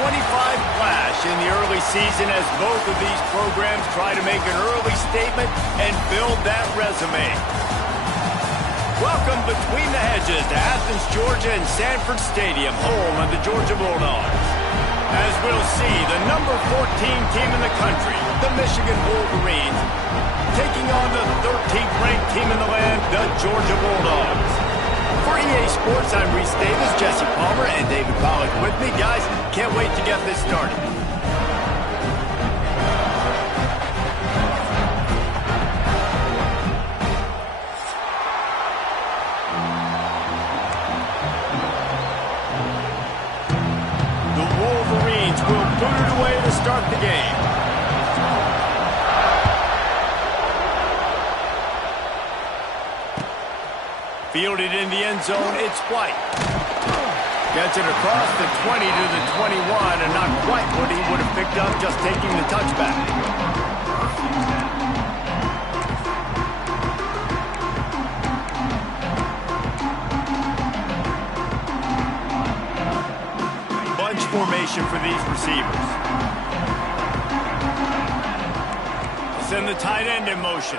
flash in the early season as both of these programs try to make an early statement and build that resume. Welcome between the hedges to Athens, Georgia and Sanford Stadium, home of the Georgia Bulldogs. As we'll see, the number 14 team in the country, the Michigan Wolverines, taking on the 13th ranked team in the land, the Georgia Bulldogs. For EA Sports, I'm Reese Davis, Jesse Palmer, and David Pollack with me. Guys, can't wait to get this started. The Wolverines will boot it away to start the game. Fielded in the end zone, it's White. Gets it across the 20 to the 21, and not quite what he would have picked up just taking the touchback. Bunch formation for these receivers. Send the tight end in motion.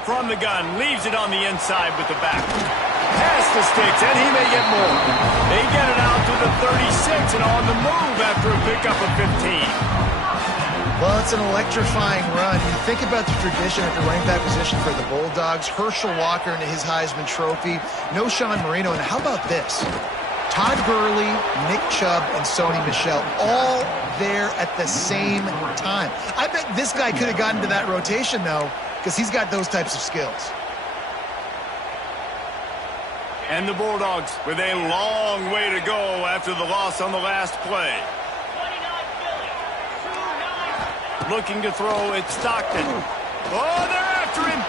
From the gun, leaves it on the inside with the back. Pass the sticks, and he may get more. They get it out to the 36 and on the move after a pickup of 15. Well, it's an electrifying run. You think about the tradition at the running back position for the Bulldogs. Herschel Walker into his Heisman Trophy. No Sean Marino. And how about this? Todd Gurley, Nick Chubb, and Sony Michel all there at the same time. I bet this guy could have gotten to that rotation, though, because he's got those types of skills. And the Bulldogs with a long way to go after the loss on the last play. Looking to throw, it's Stockton. Oh, they're after him.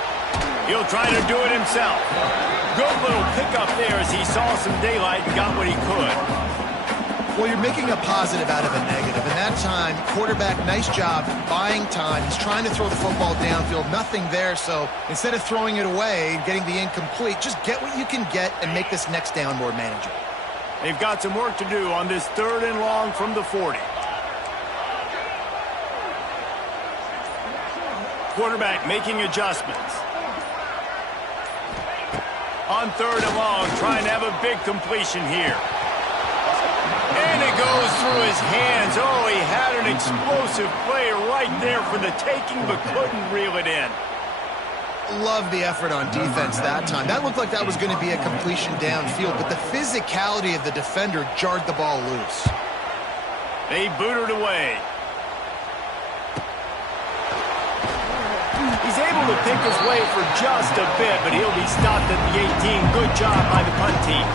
He'll try to do it himself. Good little pickup there as he saw some daylight and got what he could. Well, you're making a positive out of a negative. And that time, quarterback, nice job buying time. He's trying to throw the football downfield. Nothing there, so instead of throwing it away and getting the incomplete, just get what you can get and make this next down more manageable. They've got some work to do on this 3rd and long from the 40. Quarterback making adjustments. On 3rd and long, trying to have a big completion here. And it goes through his hands. Oh, he had an explosive play right there for the taking, but couldn't reel it in. Love the effort on defense that time. That looked like that was going to be a completion downfield, but the physicality of the defender jarred the ball loose. They booted away. He's able to pick his way for just a bit, but he'll be stopped at the 18. Good job by the punt team.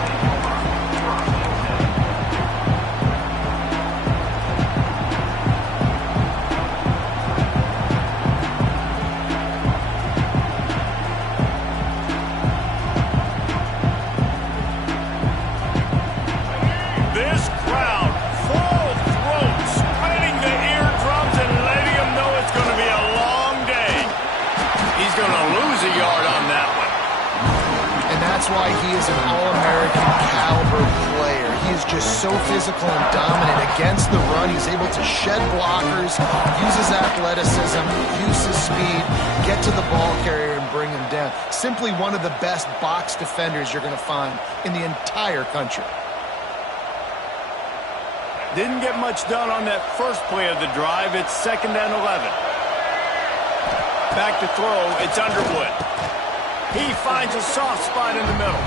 That's why he is an All-American caliber player. He is just so physical and dominant against the run. He's able to shed blockers, use his athleticism, use his speed, get to the ball carrier and bring him down. Simply one of the best box defenders you're going to find in the entire country. Didn't get much done on that first play of the drive. It's 2nd and 11. Back to throw. It's Underwood. He finds a soft spot in the middle.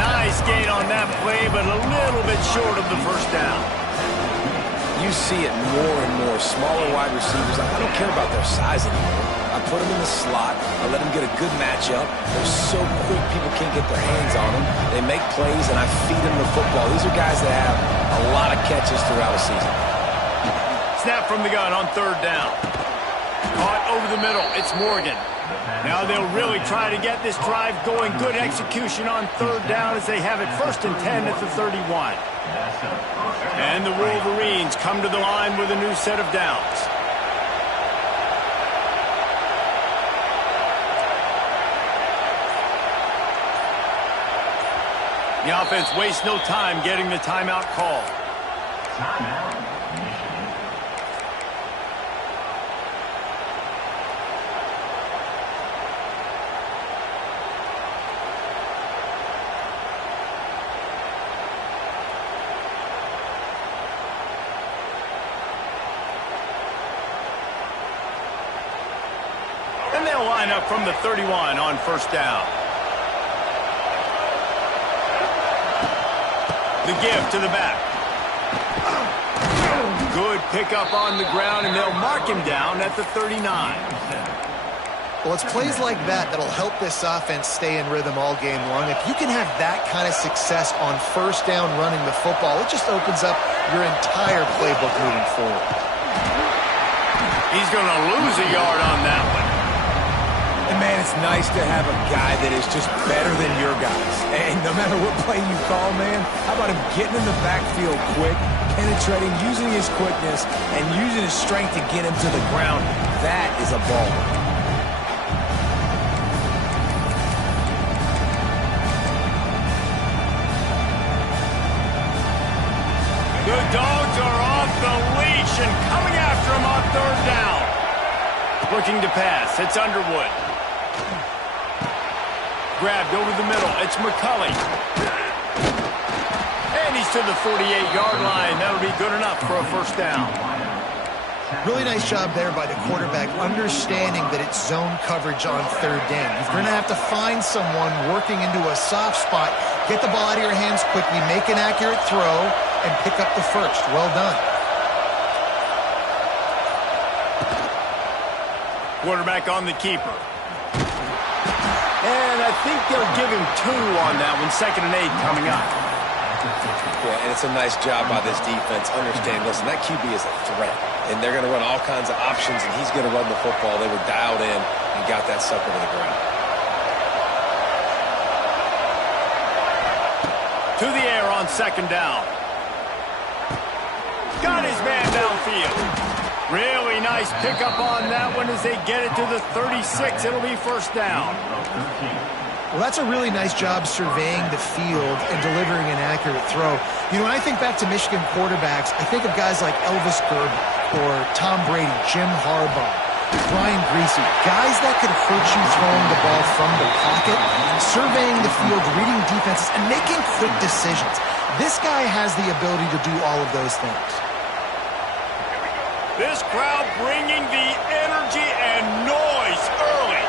Nice gain on that play, but a little bit short of the first down. You see it more and more. Smaller wide receivers, I don't care about their size anymore. I put them in the slot. I let them get a good matchup. They're so quick, people can't get their hands on them. They make plays, and I feed them the football. These are guys that have a lot of catches throughout a season. Snap from the gun on 3rd down. Caught over the middle. It's Morgan. Now they'll really try to get this drive going. Good execution on 3rd down as they have it 1st and 10 at the 31. And the Wolverines come to the line with a new set of downs. The offense wastes no time getting the timeout called. And they'll line up from the 31 on first down. The give to the back. Good pickup on the ground, and they'll mark him down at the 39. Well, it's plays like that that'll help this offense stay in rhythm all game long. If you can have that kind of success on first down running the football, it just opens up your entire playbook moving forward. He's going to lose a yard on that one. And, man, it's nice to have a guy that is just better than your guys. And no matter what play you call, man, how about him getting in the backfield quick, penetrating, using his quickness, and using his strength to get him to the ground? That is a ball. The Dogs are off the leash and coming after him on third down. Looking to pass. It's Underwood. Grabbed over the middle. It's McCulley. And he's to the 48-yard line. That'll be good enough for a first down. Really nice job there by the quarterback, understanding that it's zone coverage on third down. You're going to have to find someone working into a soft spot, get the ball out of your hands quickly, make an accurate throw, and pick up the first. Well done. Quarterback on the keeper. And I think they'll give him 2 on that one. 2nd and 8 coming up. Yeah, and it's a nice job by this defense. Understand, listen, that QB is a threat. And they're going to run all kinds of options, and he's going to run the football. They were dialed in and got that sucker to the ground. To the air on 2nd down. Got his man downfield. Really nice pickup on that one as they get it to the 36. It'll be first down. Well, that's a really nice job surveying the field and delivering an accurate throw. You know, when I think back to Michigan quarterbacks, I think of guys like Elvis Gerber or Tom Brady, Jim Harbaugh, Brian Griese, guys that could hurt you throwing the ball from the pocket, surveying the field, reading defenses, and making quick decisions. This guy has the ability to do all of those things. This crowd bringing the energy and noise early.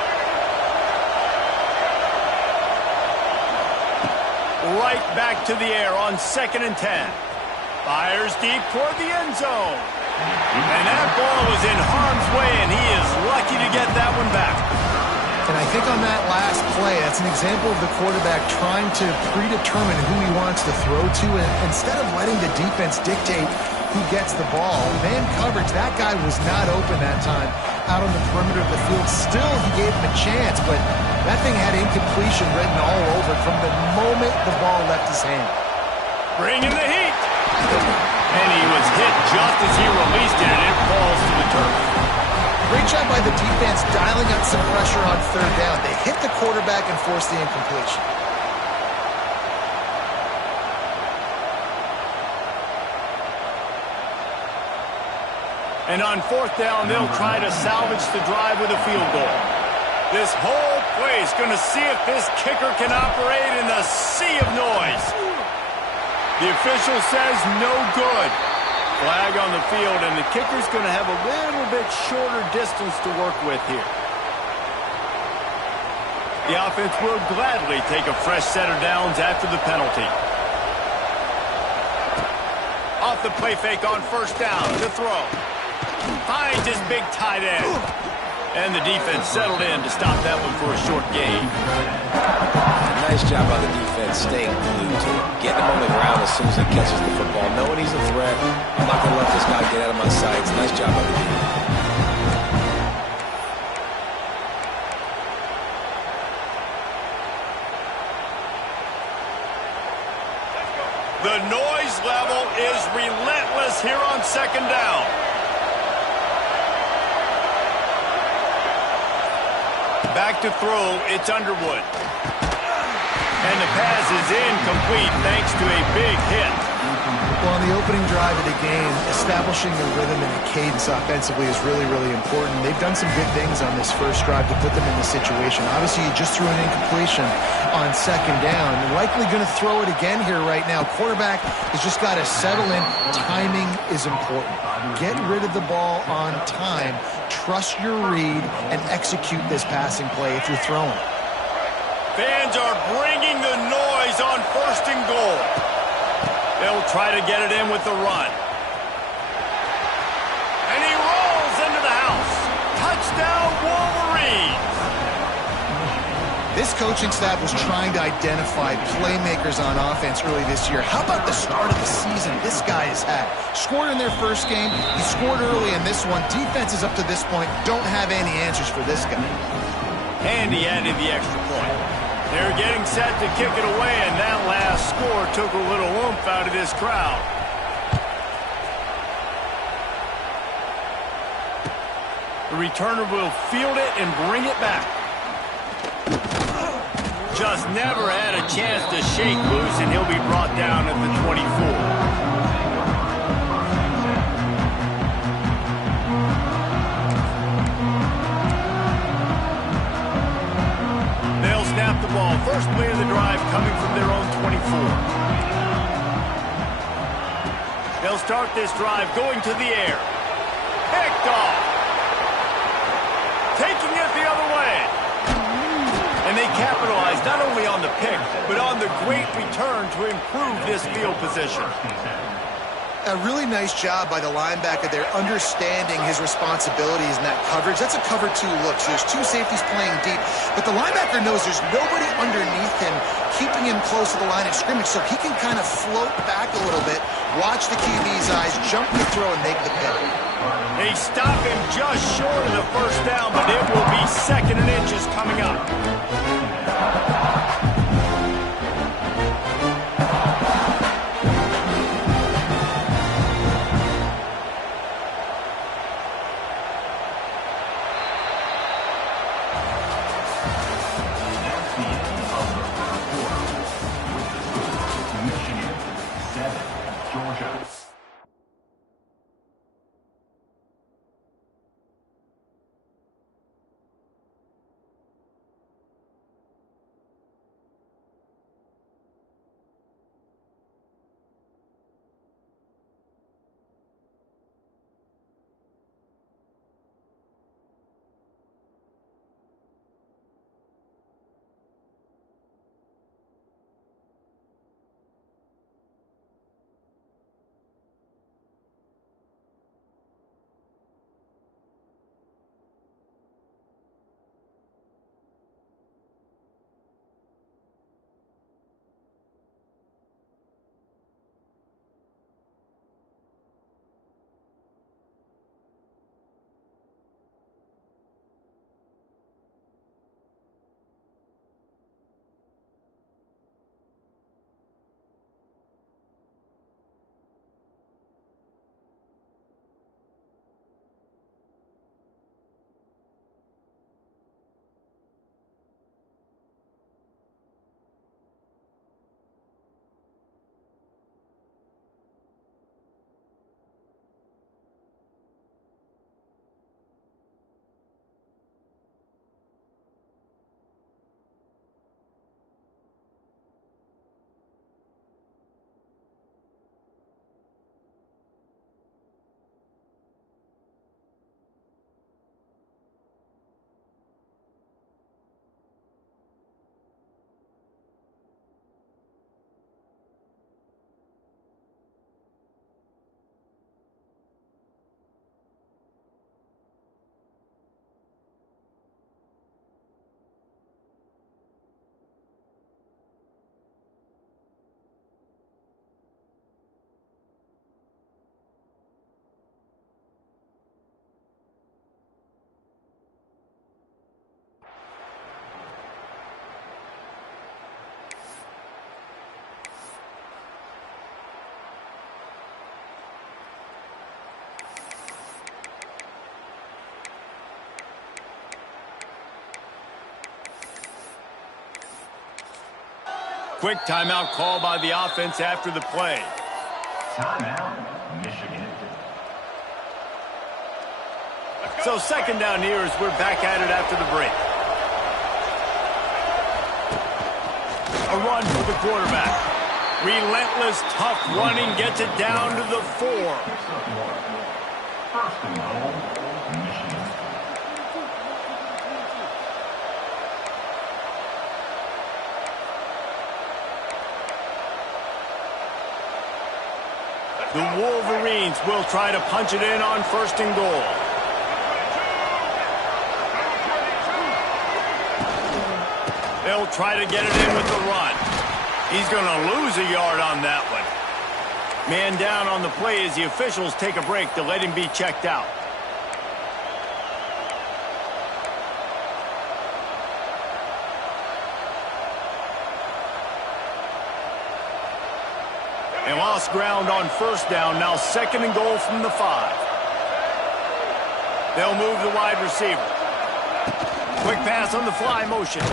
Right back to the air on 2nd and 10. Fires deep toward the end zone. And that ball was in harm's way, and he is lucky to get that one back. And I think on that last play, that's an example of the quarterback trying to predetermine who he wants to throw to, and instead of letting the defense dictate who gets the ball. Man coverage, that guy was not open that time out on the perimeter of the field. Still, he gave him a chance, but that thing had incompletion written all over it from the moment the ball left his hand. Bringing the heat. And he was hit just as he released it, and it falls to the turf. Great job by the defense dialing up some pressure on third down. They hit the quarterback and forced the incompletion. And on fourth down, they'll try to salvage the drive with a field goal. This whole play is going to see if this kicker can operate in the sea of noise. The official says no good. Flag on the field, and the kicker's going to have a little bit shorter distance to work with here. The offense will gladly take a fresh set of downs after the penalty. Off the play fake on first down, the throw. Finds his big tight end. And the defense settled in to stop that one for a short gain. Nice job by the defense staying glued to it. Getting him on the ground as soon as he catches the football. Knowing he's a threat. I'm not going to let this guy get out of my sights. Nice job by the defense. The noise level is relentless here on 2nd down. Back to throw, it's Underwood. And the pass is incomplete thanks to a big hit. Well, on the opening drive of the game, establishing a rhythm and a cadence offensively is really, really important. They've done some good things on this first drive to put them in this situation. Obviously, you just threw an incompletion on second down. Likely going to throw it again here right now. Quarterback has just got to settle in. Timing is important. Get rid of the ball on time. Trust your read and execute this passing play if you're throwing it. Fans are bringing the noise on 1st and goal. They'll try to get it in with the run. And he rolls into the house. Touchdown, Wolverines. This coaching staff was trying to identify playmakers on offense early this year. How about the start of the season this guy has had? Scored in their first game. He scored early in this one. Defenses up to this point don't have any answers for this guy. And he added the extra point. They're getting set to kick it away, and that last score took a little oomph out of this crowd. The returner will field it and bring it back. Just never had a chance to shake loose, and he'll be brought down at the 24. Snap the ball. First play of the drive coming from their own 24. They'll start this drive going to the air. Picked off. Taking it the other way. And they capitalize not only on the pick, but on the great return to improve this field position. A really nice job by the linebacker there, understanding his responsibilities in that coverage. That's a cover 2 look. So there's 2 safeties playing deep, but the linebacker knows there's nobody underneath him keeping him close to the line of scrimmage, so he can kind of float back a little bit, watch the QB's eyes, jump the throw, and make the pick. They stop him just short of the first down, but it will be 2nd and inches coming up. quick timeout call by the offense after the play. Timeout, Michigan. So second down here as we're back at it after the break. A run for the quarterback. Relentless, tough running gets it down to the 4. First and goal, Michigan. The Wolverines will try to punch it in on first and goal. They'll try to get it in with the run. He's going to lose a yard on that one. Man down on the play as the officials take a break to let him be checked out. They lost ground on first down, now second and goal from the 5. They'll move the wide receiver. Quick pass on the fly motion.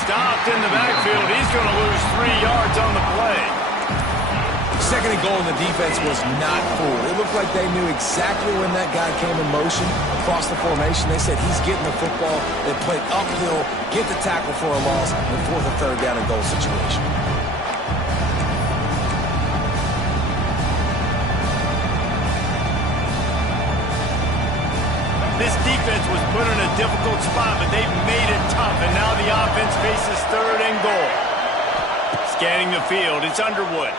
Stopped in the backfield. He's going to lose 3 yards on the play. Second and goal, and the defense was not fooled. It looked like they knew exactly when that guy came in motion across the formation. They said he's getting the football. They played uphill, get the tackle for a loss, and force a third down and goal situation. This defense was put in a difficult spot, but they've made it tough, and now the offense faces third and goal. Scanning the field, it's Underwood.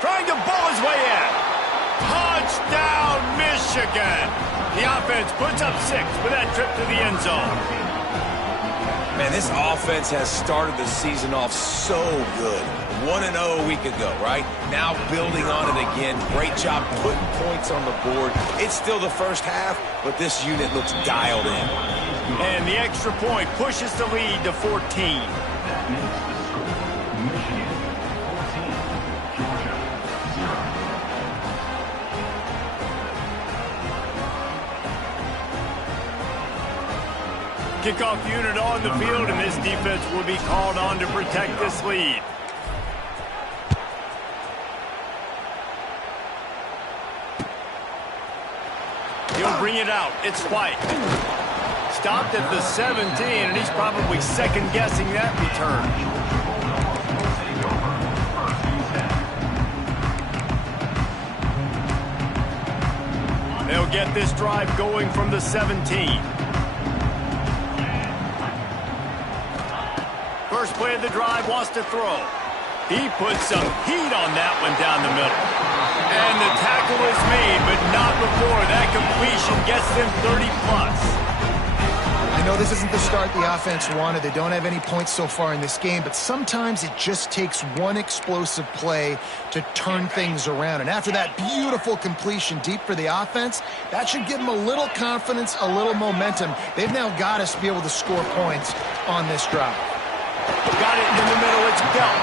Trying to bull his way in. Touchdown, Michigan! The offense puts up 6 with that trip to the end zone. Man, this offense has started the season off so good. 1-0 a week ago, right? Now building on it again. Great job putting points on the board. It's still the first half, but this unit looks dialed in. And the extra point pushes the lead to 14. That makes the score. Michigan 14, Georgia 0. Kickoff unit on the field, and this defense will be called on to protect this lead. He'll bring it out. It's White. Stopped at the 17, and he's probably second-guessing that return. They'll get this drive going from the 17. First play of the drive, wants to throw. He puts some heat on that one down the middle. And the tackle is made, but not before that completion gets them 30-plus. I know this isn't the start the offense wanted. They don't have any points so far in this game, but sometimes it just takes one explosive play to turn things around. And after that beautiful completion deep for the offense, that should give them a little confidence, a little momentum. They've now got us to be able to score points on this drive. Got it in the middle, it's Bell.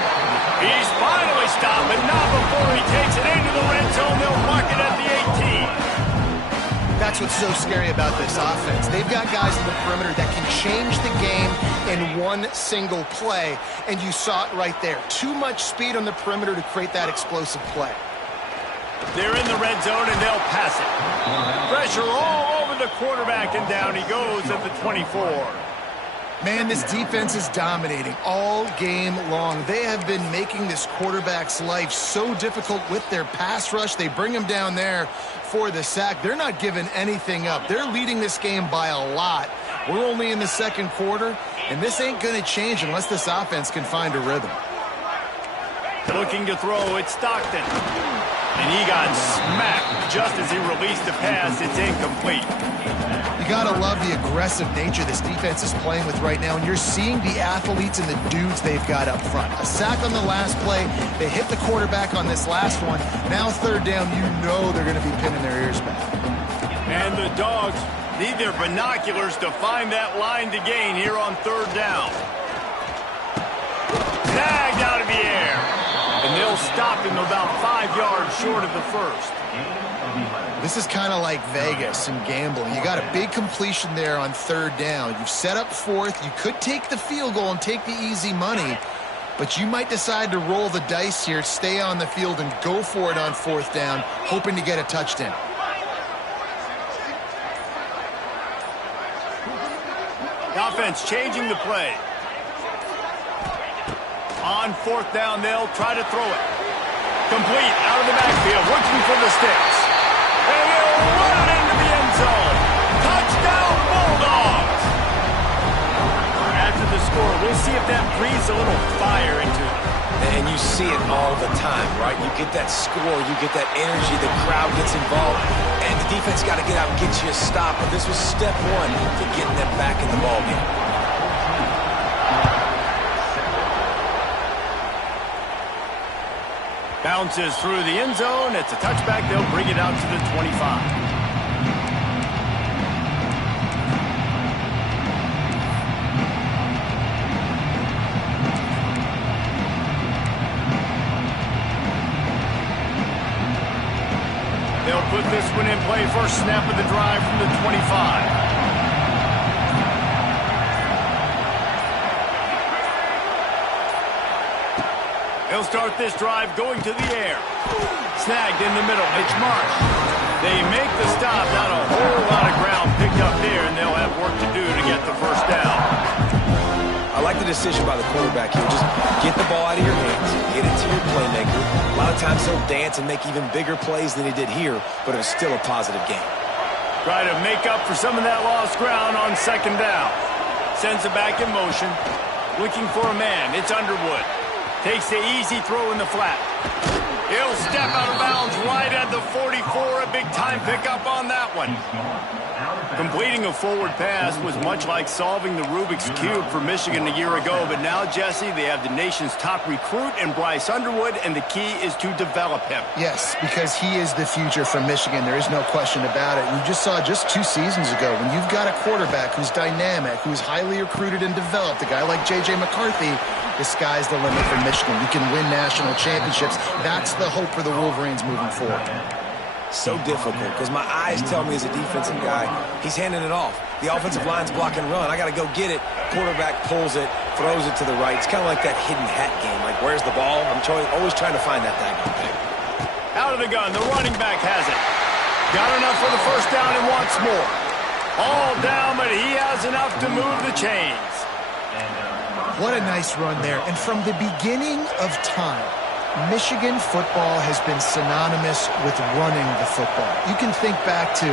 He's finally stopped, but not before he takes it into the red zone. They'll mark it at the 18. That's what's so scary about this offense. They've got guys in the perimeter that can change the game in one single play, and you saw it right there. Too much speed on the perimeter to create that explosive play. They're in the red zone, and they'll pass it. Pressure all over the quarterback, and down he goes at the 24. Man, this defense is dominating all game long. They have been making this quarterback's life so difficult with their pass rush. They bring him down there for the sack. They're not giving anything up. They're leading this game by a lot. We're only in the second quarter, and this ain't going to change unless this offense can find a rhythm. Looking to throw, it's Stockton. And he got smacked just as he released the pass. It's incomplete. You gotta love the aggressive nature this defense is playing with right now, and you're seeing the athletes and the dudes they've got up front. A sack on the last play, they hit the quarterback on this last one. Now third down, you know they're gonna be pinning their ears back. And the Dogs need their binoculars to find that line to gain here on third down. Snagged out of the air. And they'll stop him about 5 yards short of the first. This is kind of like Vegas and gambling. You got a big completion there on third down. You've set up fourth. You could take the field goal and take the easy money, but you might decide to roll the dice here, stay on the field, and go for it on 4th down, hoping to get a touchdown. The offense changing the play. On 4th down, they'll try to throw it. Complete out of the backfield, looking for the sticks. And he'll run it into the end zone. Touchdown, Bulldogs! After the score, we'll see if that breathes a little fire into it. And you see it all the time, right? You get that score, you get that energy, the crowd gets involved, and the defense got to get out and get you a stop. But this was step one to getting them back in the ballgame. Bounces through the end zone. It's a touchback. They'll bring it out to the 25. They'll put this one in play. First snap of the drive from the 25. They'll start this drive going to the air. Snagged in the middle. It's Marsh. They make the stop. Not a whole lot of ground picked up there, and they'll have work to do to get the first down. I like the decision by the quarterback here. Just get the ball out of your hands. Get it to your playmaker. A lot of times he'll dance and make even bigger plays than he did here, but it was still a positive game. Try to make up for some of that lost ground on 2nd down. Sends it back in motion. Looking for a man. It's Underwood. Takes the easy throw in the flat. He'll step out of bounds right at the 44. A big-time pickup on that one. Completing a forward pass was much like solving the Rubik's Cube for Michigan a year ago. But now, Jesse, they have the nation's top recruit in Bryce Underwood, and the key is to develop him. Yes, because he is the future for Michigan. There is no question about it. You just saw just 2 seasons ago when you've got a quarterback who's dynamic, who's highly recruited and developed, a guy like J.J. McCarthy, the sky's the limit for Michigan. You can win national championships. That's the hope for the Wolverines moving forward. So difficult because my eyes tell me as a defensive guy, he's handing it off. The offensive line's block and run. I got to go get it. Quarterback pulls it, throws it to the right. It's kind of like that hidden hat game. Like, where's the ball? I'm always trying to find that daggone thing. Out of the gun. The running back has it. Got enough for the first down and wants more. All down, but he has enough to move the chains. What a nice run there. And from the beginning of time, Michigan football has been synonymous with running the football. You can think back to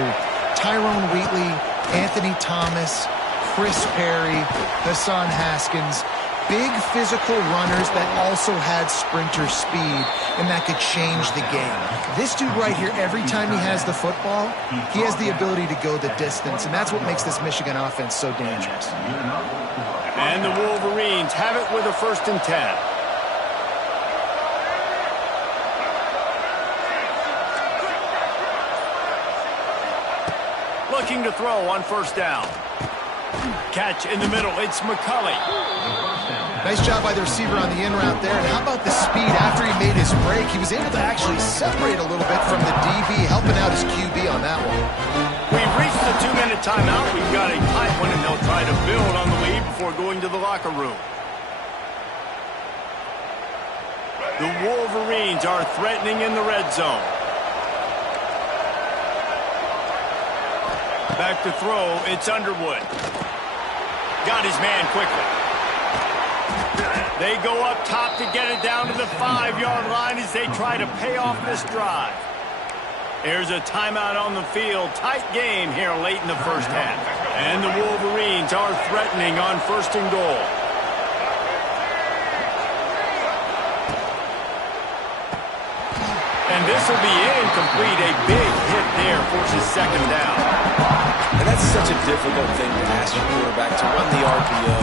Tyrone Wheatley, Anthony Thomas, Chris Perry, Hassan Haskins, big physical runners that also had sprinter speed and that could change the game. This dude right here, every time he has the football, he has the ability to go the distance, and that's what makes this Michigan offense so dangerous. And the Wolverines have it with a 1st and 10. Looking to throw on 1st down. Catch in the middle. It's McCulley. Nice job by the receiver on the in route there. And how about the speed after he made his break? He was able to actually separate a little bit from the DB, helping out his QB on that one. We've reached the 2-minute timeout. We've got a tight one, and they'll try to build on the lead before going to the locker room. The Wolverines are threatening in the red zone. Back to throw, it's Underwood. Got his man quickly. They go up top to get it down to the 5-yard line as they try to pay off this drive. There's a timeout on the field. Tight game here late in the first half. And the Wolverines are threatening on 1st and goal. And this will be incomplete. A big hit there forces 2nd down. And that's such a difficult thing to ask your quarterback to run the RPO,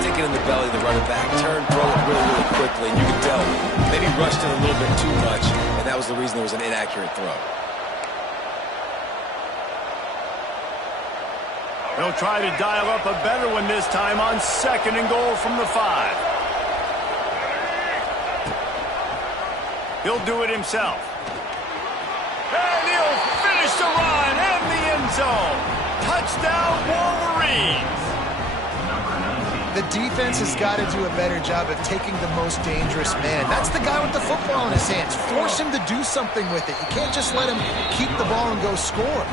stick it in the belly of the running back, turn, throw it really, really quickly. And you can tell, maybe rushed it a little bit too much, and that was the reason there was an inaccurate throw. They'll try to dial up a better one this time on 2nd and goal from the 5. He'll do it himself. And he'll finish the run in the end zone. Touchdown, Wolverines. The defense has got to do a better job of taking the most dangerous man. That's the guy with the football in his hands. Force him to do something with it. You can't just let him keep the ball and go score.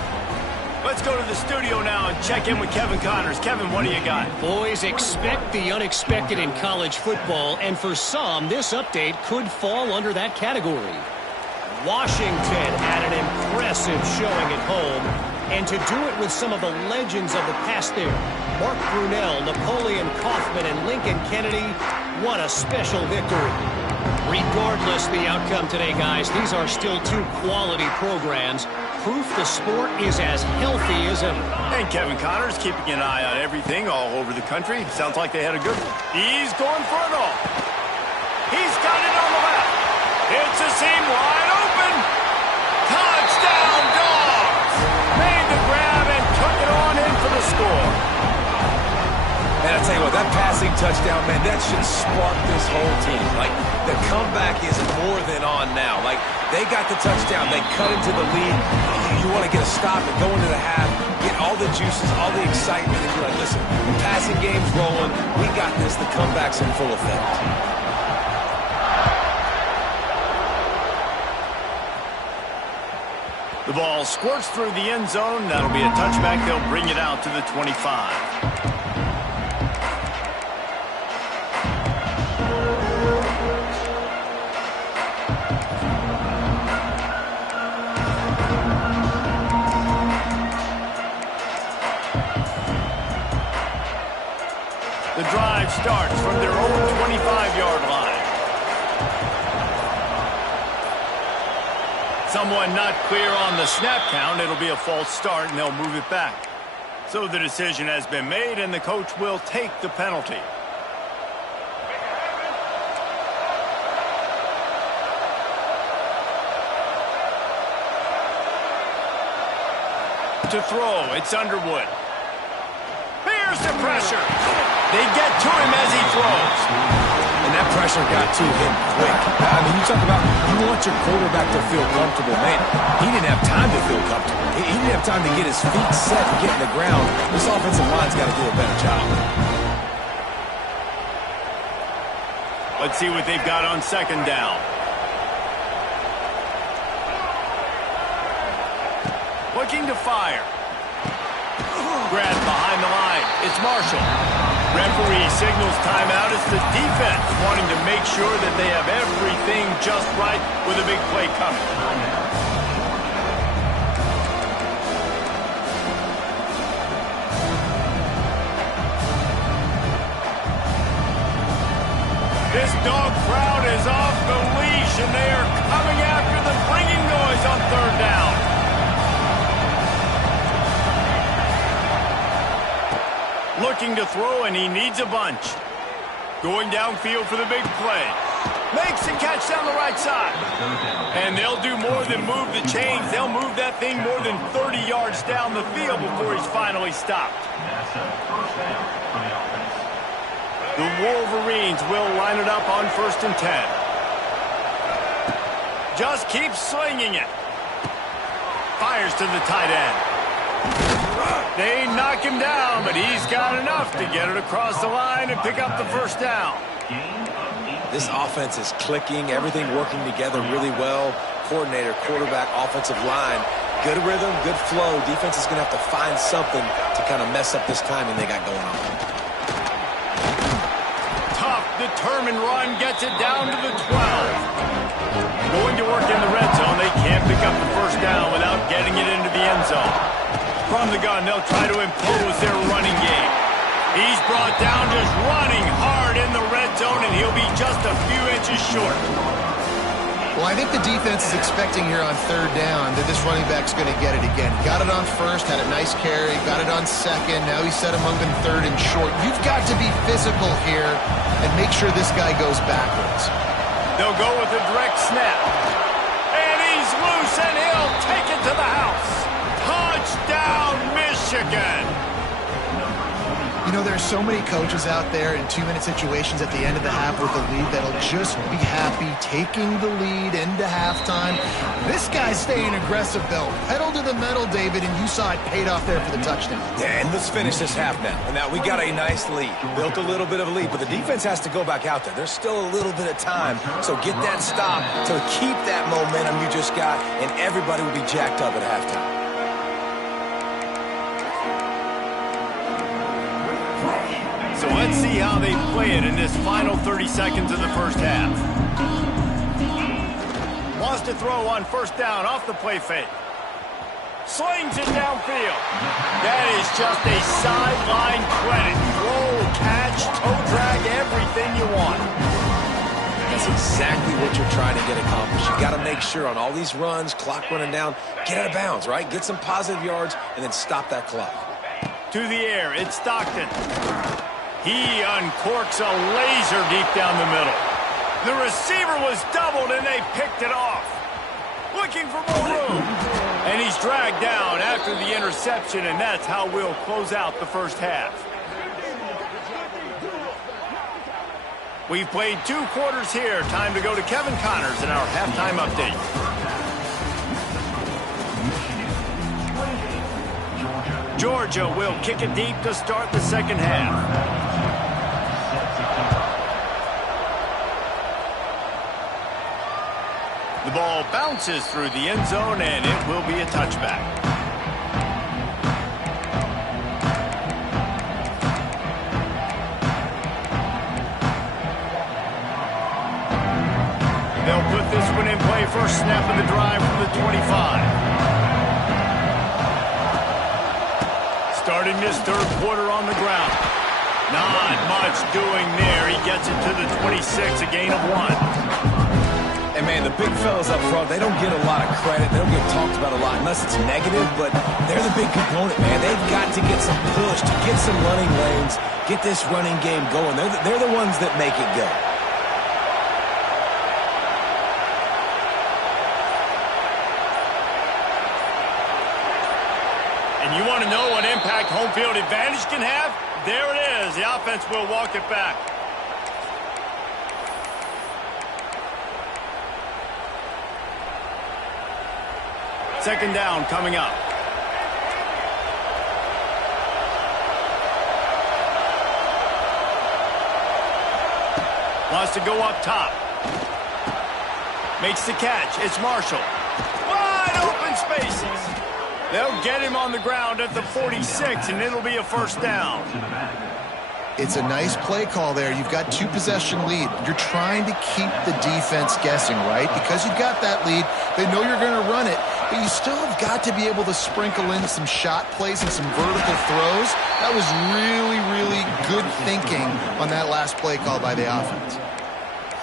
Let's go to the studio now and check in with Kevin Connors. Kevin, what do you got? Boys, expect the unexpected in college football, and for some, this update could fall under that category. Washington had an impressive showing at home, and to do it with some of the legends of the past there, Mark Brunell, Napoleon Kaufman, and Lincoln Kennedy, what a special victory. Regardless the outcome today, guys, these are still two quality programs. Proof the sport is as healthy as ever. And Kevin Connors keeping an eye on everything all over the country. Sounds like they had a good one. He's going for it all. He's got it on the left. It's a seam wide open. Touchdown, Dogs! Made the grab and took it on in for the score. And I tell you what, that passing touchdown, man, that should spark this whole team. Like, the comeback is more than on now. Like, they got the touchdown. They cut into the lead. You want to get a stop and go into the half, get all the juices, all the excitement, and be like, listen, the passing game's rolling. We got this. The comeback's in full effect. The ball squirts through the end zone. That'll be a touchback. They'll bring it out to the 25. The drive starts from their own 25-yard line. Someone not clear on the snap count. It'll be a false start, and they'll move it back. So the decision has been made, and the coach will take the penalty. To throw, it's Underwood. Here's the pressure. They get to him as he throws. And that pressure got to him quick. I mean, you talk about you want your quarterback to feel comfortable. Man, he didn't have time to feel comfortable. He didn't have time to get his feet set and get in the ground. This offensive line's got to do a better job. Let's see what they've got on second down. Looking to fire. Grab behind the line. It's Marshall. Referee signals timeout. It's the defense wanting to make sure that they have everything just right with a big play coming. This dog crowd is off the leash, and they are coming after them, bringing noise on third down. Looking to throw, and he needs a bunch. Going downfield for the big play. Makes the catch down the right side. And they'll do more than move the chains. They'll move that thing more than 30 yards down the field before he's finally stopped. The Wolverines will line it up on 1st and 10. Just keeps swinging it. Fires to the tight end. They knock him down, but he's got enough to get it across the line and pick up the first down. This offense is clicking, everything working together really well. Coordinator, quarterback, offensive line. Good rhythm, good flow. Defense is going to have to find something to kind of mess up this timing they got going on. Tough, determined run gets it down to the 12. Going to work in the red zone. They can't pick up the first down without getting it into the end zone. From the gun, they'll try to impose their running game. He's brought down just running hard in the red zone, and he'll be just a few inches short. Well, I think the defense is expecting here on third down that this running back's going to get it again. Got it on first, had a nice carry, got it on second. Now he set him up in third and short. You've got to be physical here and make sure this guy goes backwards. They'll go with a direct snap. And he's loose, and he'll take it to the house. Touchdown, Michigan! You know, there's so many coaches out there in 2-minute situations at the end of the half with a lead that'll just be happy taking the lead into halftime. This guy's staying aggressive, though. Pedal to the metal, David, and you saw it paid off there for the touchdown. Yeah, and let's finish this half now. And now we got a nice lead. Built a little bit of a lead, but the defense has to go back out there. There's still a little bit of time. So get that stop to keep that momentum you just got, and everybody will be jacked up at halftime. So let's see how they play it in this final 30 seconds of the first half. Wants to throw on first down off the play fake. Slings it downfield. That is just a sideline credit. Roll, catch, toe drag, everything you want. That's exactly what you're trying to get accomplished. You got to make sure on all these runs, clock running down, get out of bounds, right? Get some positive yards and then stop that clock. To the air, it's Stockton. He uncorks a laser deep down the middle. The receiver was doubled, and they picked it off. Looking for more room. And he's dragged down after the interception, and that's how we'll close out the first half. We've played 2 quarters here. Time to go to Kevin Connors in our halftime update. Georgia will kick it deep to start the second half. The ball bounces through the end zone, and it will be a touchback. They'll put this one in play. First snap of the drive from the 25. Starting this third quarter on the ground. Not much doing there. He gets it to the 26, a gain of 1. And, man, the big fellas up front, they don't get a lot of credit. They don't get talked about a lot unless it's negative, but they're the big component, man. They've got to get some push, to get some running lanes, get this running game going. They're the ones that make it go. And you want to know what impact home field advantage can have? There it is. The offense will walk it back. Second down coming up. Wants to go up top. Makes the catch. It's Marshall. Wide open spaces. They'll get him on the ground at the 46, and it'll be a first down. It's a nice play call there. You've got 2-possession lead. You're trying to keep the defense guessing, right? Because you've got that lead, they know you're going to run it, but you still have got to be able to sprinkle in some shot plays and some vertical throws. That was really, really good thinking on that last play call by the offense.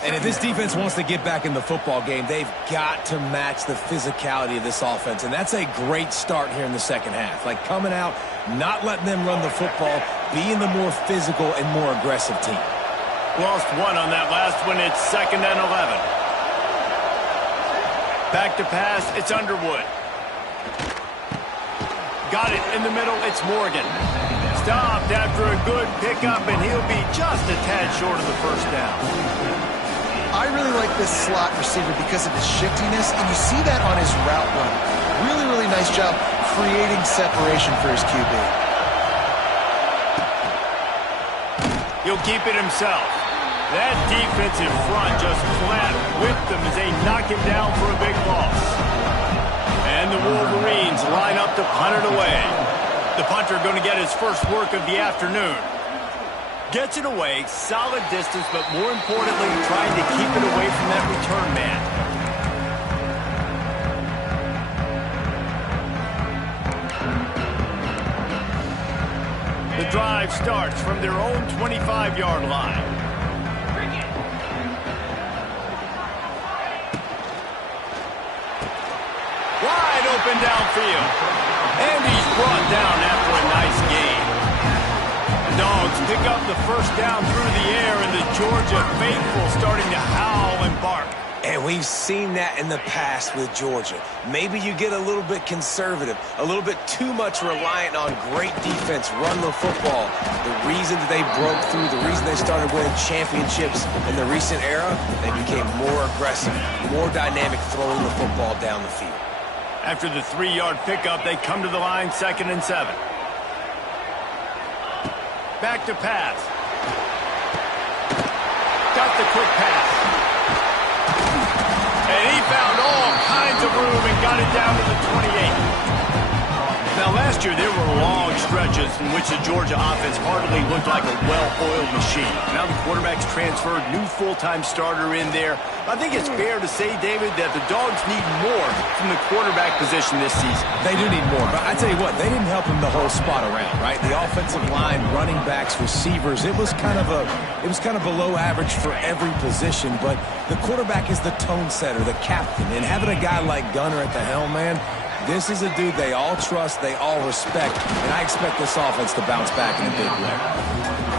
And if this defense wants to get back in the football game, they've got to match the physicality of this offense. And that's a great start here in the second half. Like coming out, not letting them run the football, being the more physical and more aggressive team. Lost 1 on that last one. It's 2nd and 11. Back to pass. It's Underwood. Got it in the middle. It's Morgan. Stopped after a good pickup, and he'll be just a tad short of the first down. I really like this slot receiver because of his shiftiness, and you see that on his route run. Really, really nice job creating separation for his QB. He'll keep it himself. That defensive front just flat whipped them as they knock him down for a big loss. And the Wolverines line up to punt it away. The punter going to get his first work of the afternoon. Gets it away, solid distance, but more importantly, trying to keep it away from that return man. The drive starts from their own 25-yard line. Wide open downfield. And he's brought down after a nice gain. Dogs pick up the first down through the air, and the Georgia faithful starting to howl and bark. And we've seen that in the past with Georgia. Maybe you get a little bit conservative, a little bit too much reliant on great defense, run the football. The reason that they broke through, the reason they started winning championships in the recent era, they became more aggressive, more dynamic throwing the football down the field. After the 3-yard pickup, they come to the line 2nd and 7. Back to pass. Got the quick pass. And he found all kinds of room and got it down to the 28. Now, last year, there were long stretches in which the Georgia offense hardly looked like a well-oiled machine. Now the quarterback's transferred, new full-time starter in there. I think it's fair to say, David, that the Dogs need more from the quarterback position this season. They do need more, but I tell you what, they didn't help him the whole spot around, right? The offensive line, running backs, receivers, it was kind of below average for every position, but the quarterback is the tone setter, the captain, and having a guy like Gunner at the helm, man, this is a dude they all trust, they all respect, and I expect this offense to bounce back in a big way.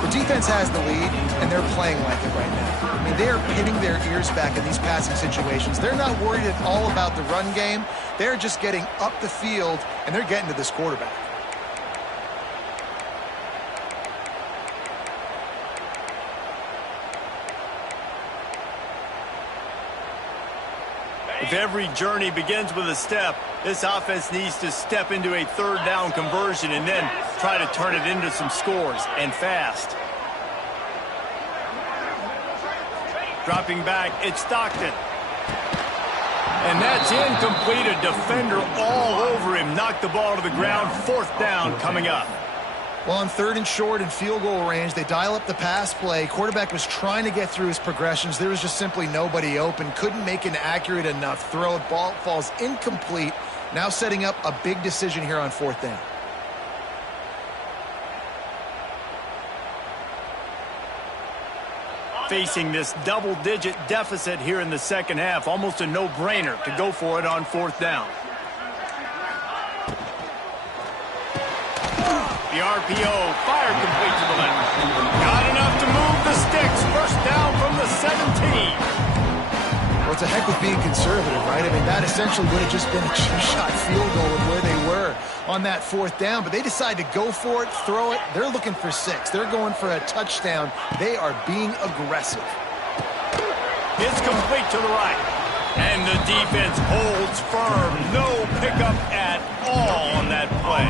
The defense has the lead, and they're playing like it right now. I mean, they are pinning their ears back in these passing situations. They're not worried at all about the run game. They're just getting up the field, and they're getting to this quarterback. If every journey begins with a step, this offense needs to step into a 3rd down conversion and then try to turn it into some scores, and fast. Dropping back, it's Stockton. And that's incomplete. A defender all over him. Knocked the ball to the ground. 4th down coming up. Well, on 3rd and short and field goal range, they dial up the pass play. Quarterback was trying to get through his progressions. There was just simply nobody open. Couldn't make an accurate enough throw. Ball falls incomplete. Now setting up a big decision here on 4th down. Facing this double-digit deficit here in the 2nd half. Almost a no-brainer to go for it on 4th down. The RPO fired complete to the left. Got enough to move the sticks. 1st down from the 17. Well, it's a heck of being conservative, right? I mean, that essentially would have just been a 2-shot field goal of where they were on that 4th down. But they decide to go for it, throw it. They're looking for 6. They're going for a touchdown. They are being aggressive. It's complete to the right. And the defense holds firm. No pickup at all on that play.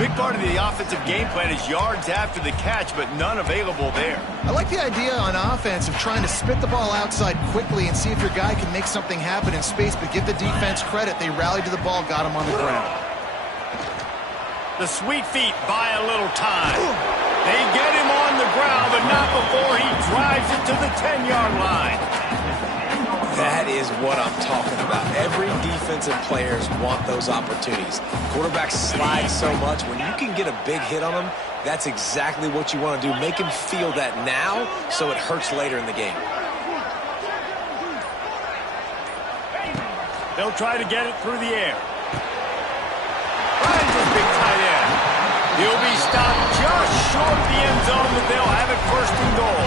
Big part of the offensive game plan is yards after the catch, but none available there. I like the idea on offense of trying to spit the ball outside quickly and see if your guy can make something happen in space, but give the defense credit. They rallied to the ball, got him on the ground. The sweet feet buy a little time. They get him on the ground, but not before he drives it to the 10-yard line. That is what I'm talking about. Every defensive players want those opportunities. Quarterbacks slide so much. When you can get a big hit on them, that's exactly what you want to do. Make him feel that now so it hurts later in the game. They'll try to get it through the air. Finds his big tight end. He'll be stopped just short of the end zone, but they'll have it 1st and goal.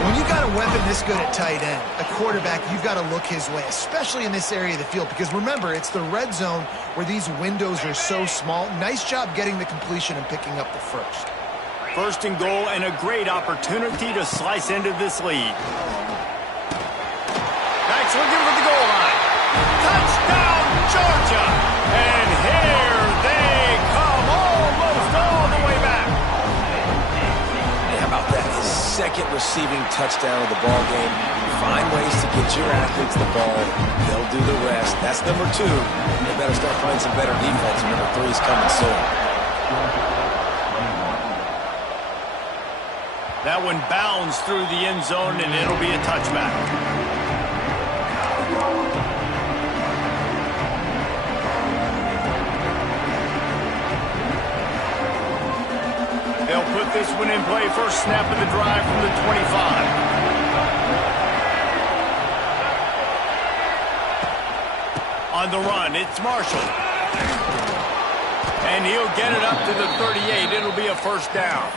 When you got a weapon this good at tight end, a quarterback, you've got to look his way, especially in this area of the field. Because remember, it's the red zone where these windows are so small. Nice job getting the completion and picking up the 1st. 1st and goal, and a great opportunity to slice into this lead. Backs looking for the goal line. Touchdown, Georgia! And here they come, almost all the way back. How about that? His 2nd receiving touchdown of the ball game. Find ways to get your athletes the ball. They'll do the rest. That's number 2. They better start playing some better defense. Number 3 is coming soon. That one bounds through the end zone, and it'll be a touchback. They'll put this one in play. 1st snap of the drive from the 25. On the run, it's Marshall. And he'll get it up to the 38. It'll be a 1st down.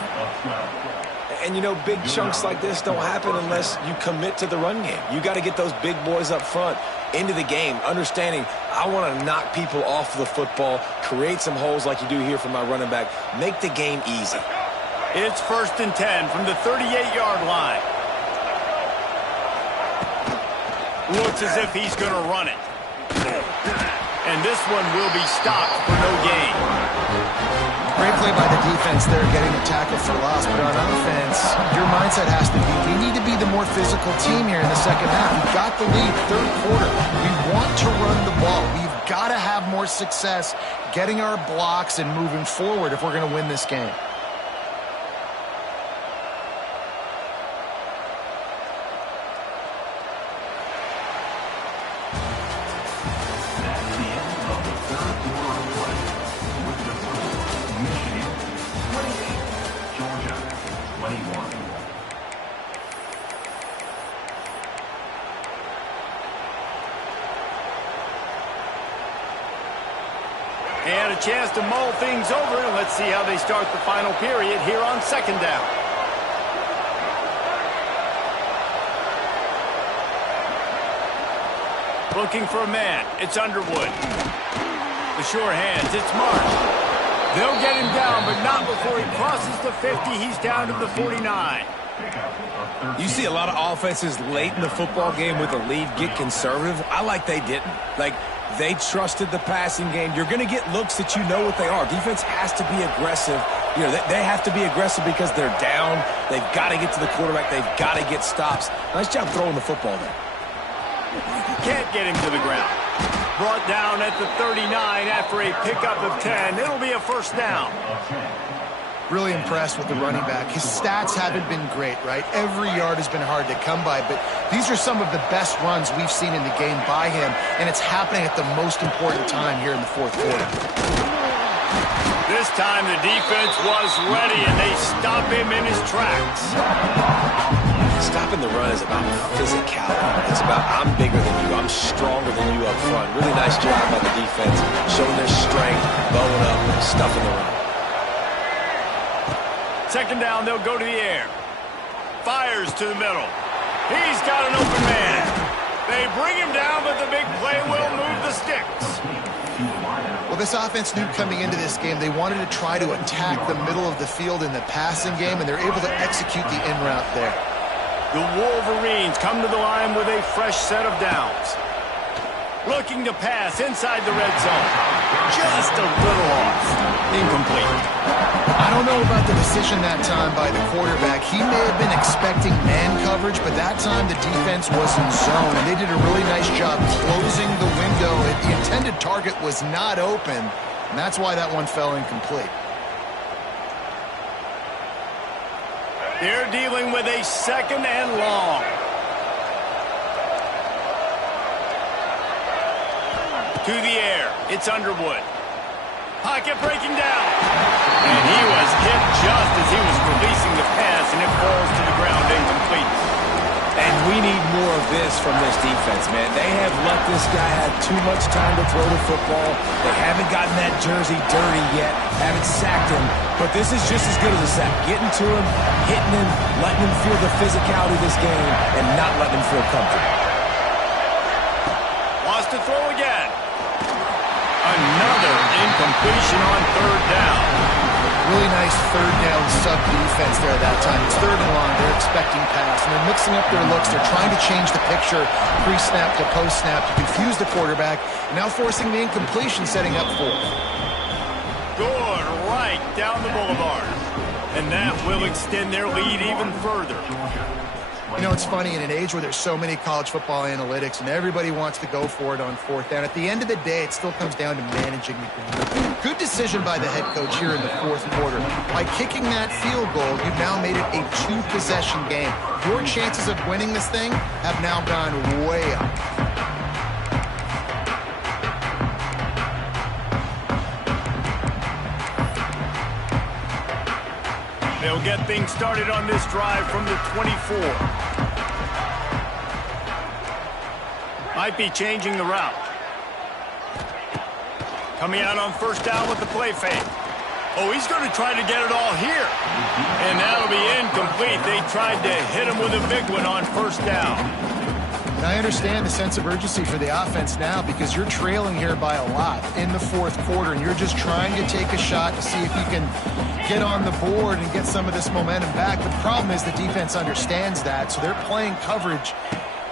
And, you know, big chunks like this don't happen unless you commit to the run game. You got to get those big boys up front into the game, understanding I want to knock people off the football, create some holes like you do here for my running back, make the game easy. It's 1st and 10 from the 38-yard line. Looks as if he's going to run it. And this one will be stopped for no gain. Great play by the defense there, getting the tackle for loss. But on offense, your mindset has to be, we need to be the more physical team here in the second half. We've got the lead, third quarter. We want to run the ball. We've got to have more success getting our blocks and moving forward if we're going to win this game. And a chance to mull things over, and let's see how they start the final period here on 2nd down. Looking for a man. It's Underwood. The sure hands. It's Marsh. They'll get him down, but not before he crosses the 50. He's down to the 49. You see a lot of offenses late in the football game with a lead get conservative. I like they didn't. Like, they trusted the passing game. You're going to get looks that you know what they are. Defense has to be aggressive. You know, they have to be aggressive because they're down. They've got to get to the quarterback. They've got to get stops. Nice job throwing the football there. Can't get him to the ground. Brought down at the 39 after a pickup of 10. It'll be a 1st down. Really impressed with the running back. His stats haven't been great, right? Every yard has been hard to come by, but these are some of the best runs we've seen in the game by him, and it's happening at the most important time here in the 4th quarter. This time the defense was ready, and they stop him in his tracks. Stopping the run is about physicality. It's about I'm bigger than you. I'm stronger than you up front. Really nice job by the defense, showing their strength, bowing up, and stuffing the run. 2nd down, they'll go to the air. Fires to the middle. He's got an open man. They bring him down, but the big play will move the sticks. Well, this offense knew coming into this game they wanted to try to attack the middle of the field in the passing game, and they're able to execute the in route there. The Wolverines come to the line with a fresh set of downs. Looking to pass inside the red zone. Just a little off. Incomplete. I don't know about the decision that time by the quarterback. He may have been expecting man coverage, but that time the defense was in zone, and they did a really nice job closing the window. The intended target was not open, and that's why that one fell incomplete. They're dealing with a 2nd and long. To the air. It's Underwood. Pocket breaking down. And he was hit just as he was releasing the pass, and it falls to the ground incomplete. And we need more of this from this defense, man. They have let this guy have too much time to throw the football. They haven't gotten that jersey dirty yet, haven't sacked him. But this is just as good as a sack. Getting to him, hitting him, letting him feel the physicality of this game, and not letting him feel comfortable. Wants to throw again. Another incompletion on 3rd down. Really nice 3rd down sub-defense there that time. It's 3rd and long. They're expecting pass, and they're mixing up their looks. They're trying to change the picture pre-snap to post-snap to confuse the quarterback, now forcing the incompletion, setting up 4th. Good right down the boulevard. And that will extend their lead even further. You know, it's funny, in an age where there's so many college football analytics and everybody wants to go for it on 4th down, at the end of the day, it still comes down to managing the game. Good decision by the head coach here in the 4th quarter. By kicking that field goal, you've now made it a 2-possession game. Your chances of winning this thing have now gone way up. They'll get things started on this drive from the 24. Might be changing the route. Coming out on 1st down with the play fake. Oh, he's going to try to get it all here. And that'll be incomplete. They tried to hit him with a big one on first down. And I understand the sense of urgency for the offense now because you're trailing here by a lot in the fourth quarter, and you're just trying to take a shot to see if you can get on the board and get some of this momentum back. But the problem is the defense understands that, so they're playing coverage,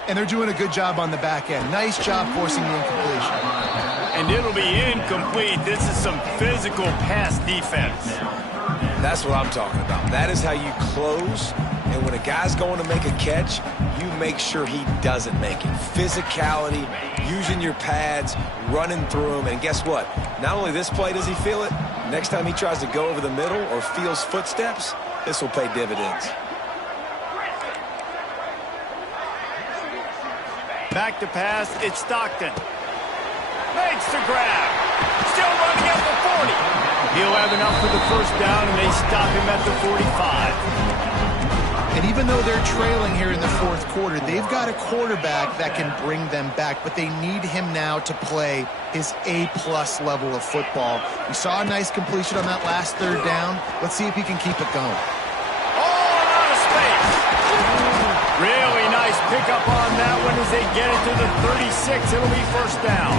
and they're doing a good job on the back end. Nice job forcing the incompletion. And it'll be incomplete. This is some physical pass defense. That's what I'm talking about. That is how you close. And when a guy's going to make a catch, you make sure he doesn't make it. Physicality, using your pads, running through him. And guess what? Not only this play does he feel it, next time he tries to go over the middle or feels footsteps, this will pay dividends. Back to pass, it's Stockton. Makes the grab. Still running at the 40. He'll have enough for the first down, and they stop him at the 45. And even though they're trailing here in the fourth quarter, they've got a quarterback that can bring them back, but they need him now to play his A-plus level of football. We saw a nice completion on that last third down. Let's see if he can keep it going. Oh, out of space. Really nice pickup on that one as they get it to the 36. It'll be first down.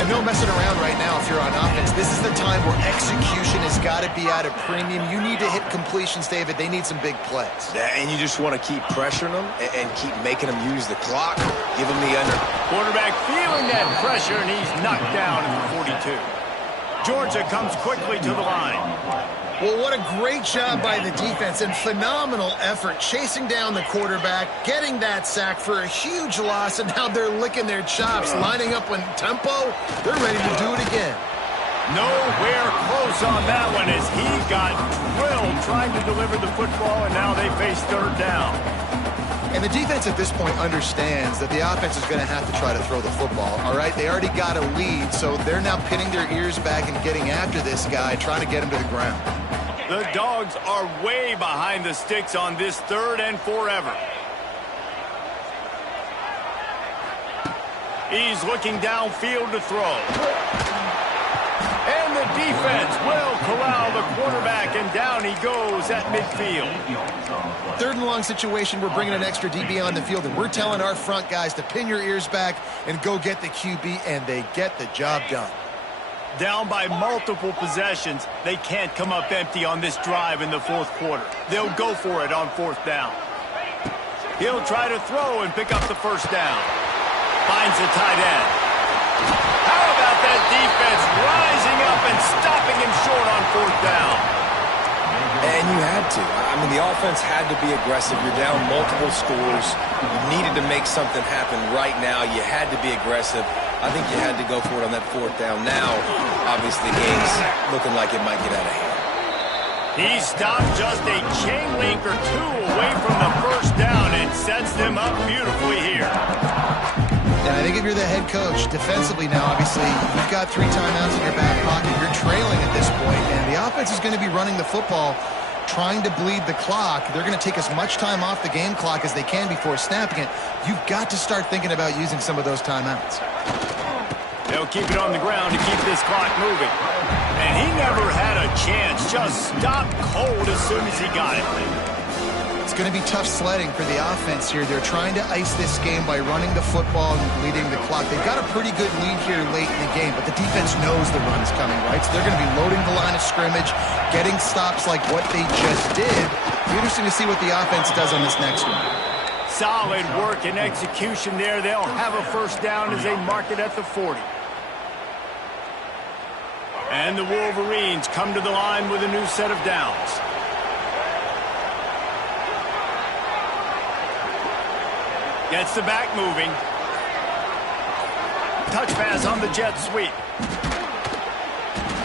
And no messing around right now if you're on offense. This is the time where execution has got to be at a premium. You need to hit completions, David. They need some big plays. Yeah, and you just want to keep pressuring them and keep making them use the clock. Give them the under. Quarterback feeling that pressure, and he's knocked down at the 42. Georgia comes quickly to the line. Well, what a great job by the defense and phenomenal effort chasing down the quarterback, getting that sack for a huge loss, and now they're licking their chops, lining up in tempo. They're ready to do it again. Nowhere close on that one as he got drilled trying to deliver the football, and now they face third down. And the defense at this point understands that the offense is going to have to try to throw the football, all right? They already got a lead, so they're now pinning their ears back and getting after this guy, trying to get him to the ground. The Dogs are way behind the sticks on this third and forever. He's looking downfield to throw. And the defense will corral the quarterback, and down he goes at midfield. Third and long situation, we're bringing an extra DB on the field, and we're telling our front guys to pin your ears back and go get the QB, and they get the job done. Down by multiple possessions, they can't come up empty on this drive in the fourth quarter. They'll go for it on fourth down. He'll try to throw and pick up the first down. Finds the tight end. How about that defense rising up and stopping him short on fourth down? And you had to. I mean, the offense had to be aggressive. You're down multiple scores. You needed to make something happen right now. You had to be aggressive. I think you had to go for it on that fourth down. Now, obviously, the game's looking like it might get out of hand. He stopped just a chain link or two away from the first down and sets them up beautifully here. And I think if you're the head coach, defensively now, obviously, you've got 3 timeouts in your back pocket. You're trailing at this point, and the offense is going to be running the football, trying to bleed the clock. They're going to take as much time off the game clock as they can before snapping it. You've got to start thinking about using some of those timeouts. They'll keep it on the ground to keep this clock moving. And he never had a chance. Just stopped cold as soon as he got it. It's going to be tough sledding for the offense here. They're trying to ice this game by running the football and bleeding the clock. They've got a pretty good lead here late in the game, but the defense knows the run's coming, right? So they're going to be loading the line of scrimmage, getting stops like what they just did. It'll be interesting to see what the offense does on this next one. Solid work and execution there. They'll have a first down as they mark it at the 40. And the Wolverines come to the line with a new set of downs. Gets the back moving. Touch pass on the jet sweep.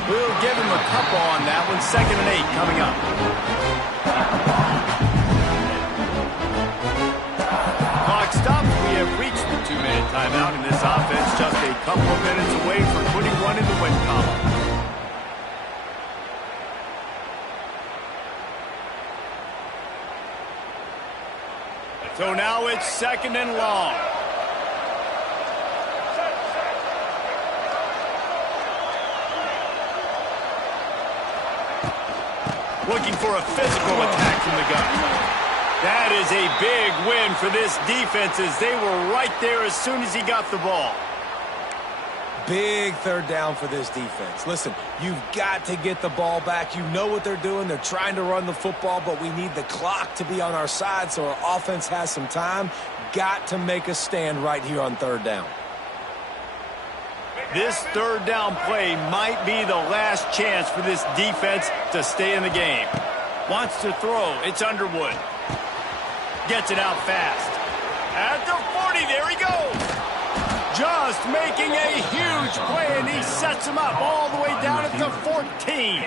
We'll give him a couple on that one. 2nd and 8 coming up. Clock stops. We have reached the 2-minute timeout in this offense. Just a couple of minutes away from putting one in the win column. So now it's 2nd and long. Looking for a physical attack from the gun. That is a big win for this defense as they were right there as soon as he got the ball. Big third down for this defense. Listen, you've got to get the ball back. You know what they're doing. They're trying to run the football, but we need the clock to be on our side so our offense has some time. Got to make a stand right here on third down. This third down play might be the last chance for this defense to stay in the game. Wants to throw. It's Underwood. Gets it out fast. At the 40, there he goes. Just making a huge play, and he sets him up all the way down at the 14.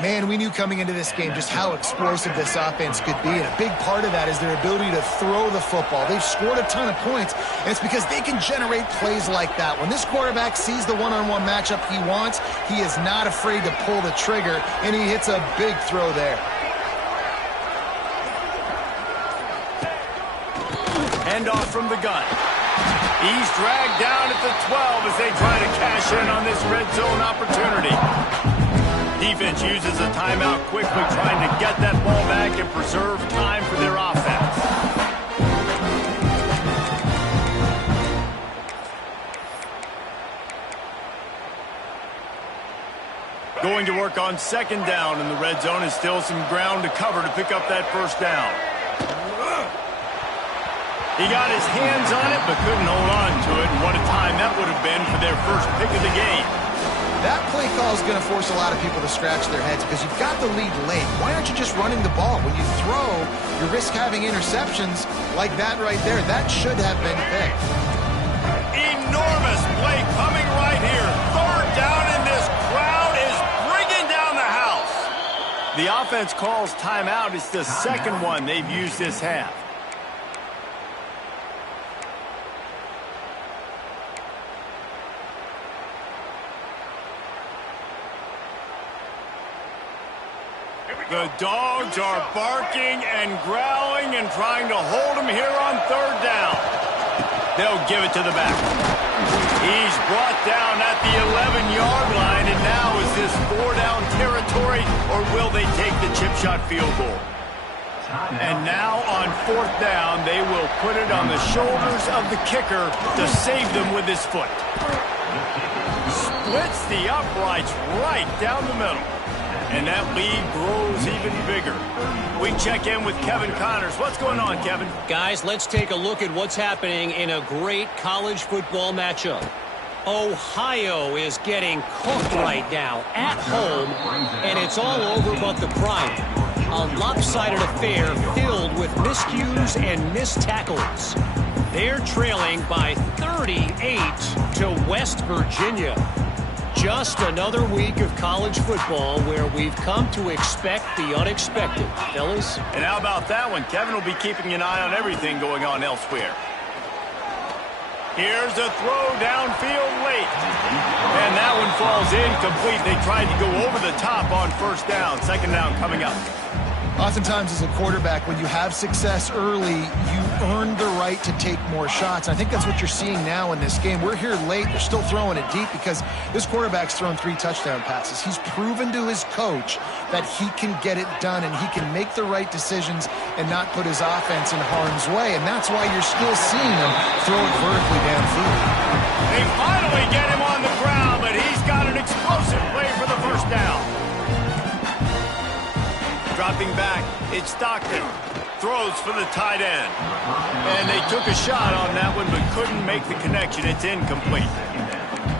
Man, we knew coming into this game just how explosive this offense could be, and a big part of that is their ability to throw the football. They've scored a ton of points, and it's because they can generate plays like that. When this quarterback sees the one-on-one matchup he wants, he is not afraid to pull the trigger, and he hits a big throw there. Handoff from the gun. He's dragged down at the 12 as they try to cash in on this red zone opportunity. Defense uses a timeout quickly, trying to get that ball back and preserve time for their offense. Going to work on second down in the red zone, and still some ground to cover to pick up that first down. He got his hands on it, but couldn't hold on to it. And what a time that would have been for their first pick of the game. That play call is going to force a lot of people to scratch their heads because you've got the lead late. Why aren't you just running the ball? When you throw, you risk having interceptions like that right there. That should have been picked. Enormous play coming right here. Third down, and this crowd is bringing down the house. The offense calls timeout. It's the second one they've used this half. The dogs are barking and growling and trying to hold him here on third down. They'll give it to the back. He's brought down at the 11-yard line, and now is this four-down territory, or will they take the chip shot field goal? And now on fourth down, they will put it on the shoulders of the kicker to save them with his foot. Splits the uprights right down the middle. And that lead grows even bigger. We check in with Kevin Connors. What's going on, Kevin? Guys, let's take a look at what's happening in a great college football matchup. Ohio is getting cooked right now at home, and it's all over but the pride. A lopsided affair filled with miscues and missed tackles. They're trailing by 38 to West Virginia. Just another week of college football where we've come to expect the unexpected, fellas. And how about that one? Kevin will be keeping an eye on everything going on elsewhere. Here's a throw downfield late. And that one falls incomplete. They tried to go over the top on first down. Second down coming up. Oftentimes as a quarterback, when you have success early, you earn the right to take more shots. And I think that's what you're seeing now in this game. We're here late. They're still throwing it deep because this quarterback's thrown 3 touchdown passes. He's proven to his coach that he can get it done and he can make the right decisions and not put his offense in harm's way. And that's why you're still seeing him throw it vertically downfield. They finally get him on the ground, but he's got an explosive play for the first down. Dropping back, it's Stockton. Throws for the tight end. And they took a shot on that one, but couldn't make the connection. It's incomplete.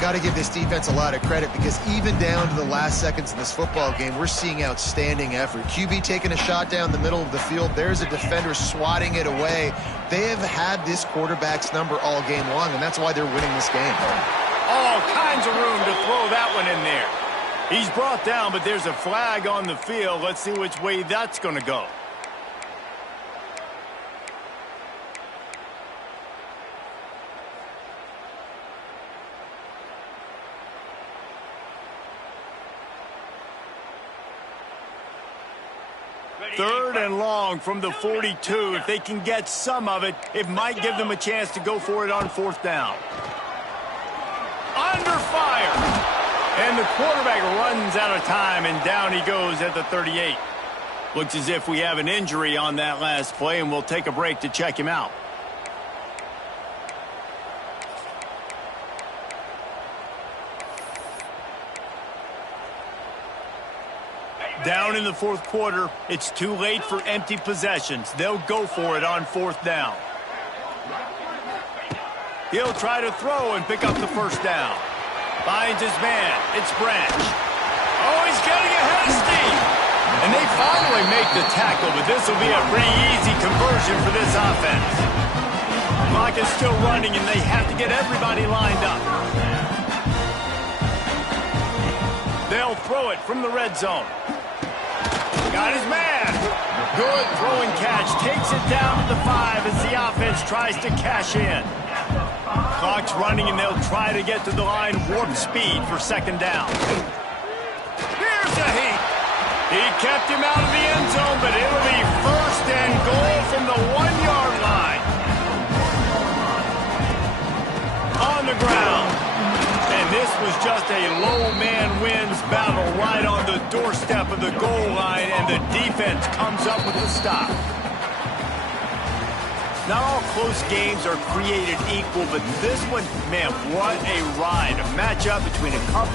Got to give this defense a lot of credit because even down to the last seconds of this football game, we're seeing outstanding effort. QB taking a shot down the middle of the field. There's a defender swatting it away. They have had this quarterback's number all game long, and that's why they're winning this game. All kinds of room to throw that one in there. He's brought down, but there's a flag on the field. Let's see which way that's going to go. Third and long from the 42. If they can get some of it, it might give them a chance to go for it on fourth down. Under fire. And the quarterback runs out of time, and down he goes at the 38. Looks as if we have an injury on that last play, and we'll take a break to check him out. Down in the fourth quarter, it's too late for empty possessions. They'll go for it on fourth down. He'll try to throw and pick up the first down. Finds his man. It's Branch. Oh, he's getting ahead of steam. And they finally make the tackle, but this will be a pretty easy conversion for this offense. Clock is still running, and they have to get everybody lined up. They'll throw it from the red zone. Got his man. Good throwing catch. Takes it down to the 5 as the offense tries to cash in. Clock's running, and they'll try to get to the line warp speed for second down. Here's a heat. He kept him out of the end zone, but it'll be first and goal from the 1-yard line. On the ground. And this was just a low man wins battle right on the doorstep of the goal line, and the defense comes up with the stop. Not all close games are created equal, but this one, man, what a ride. A matchup between a couple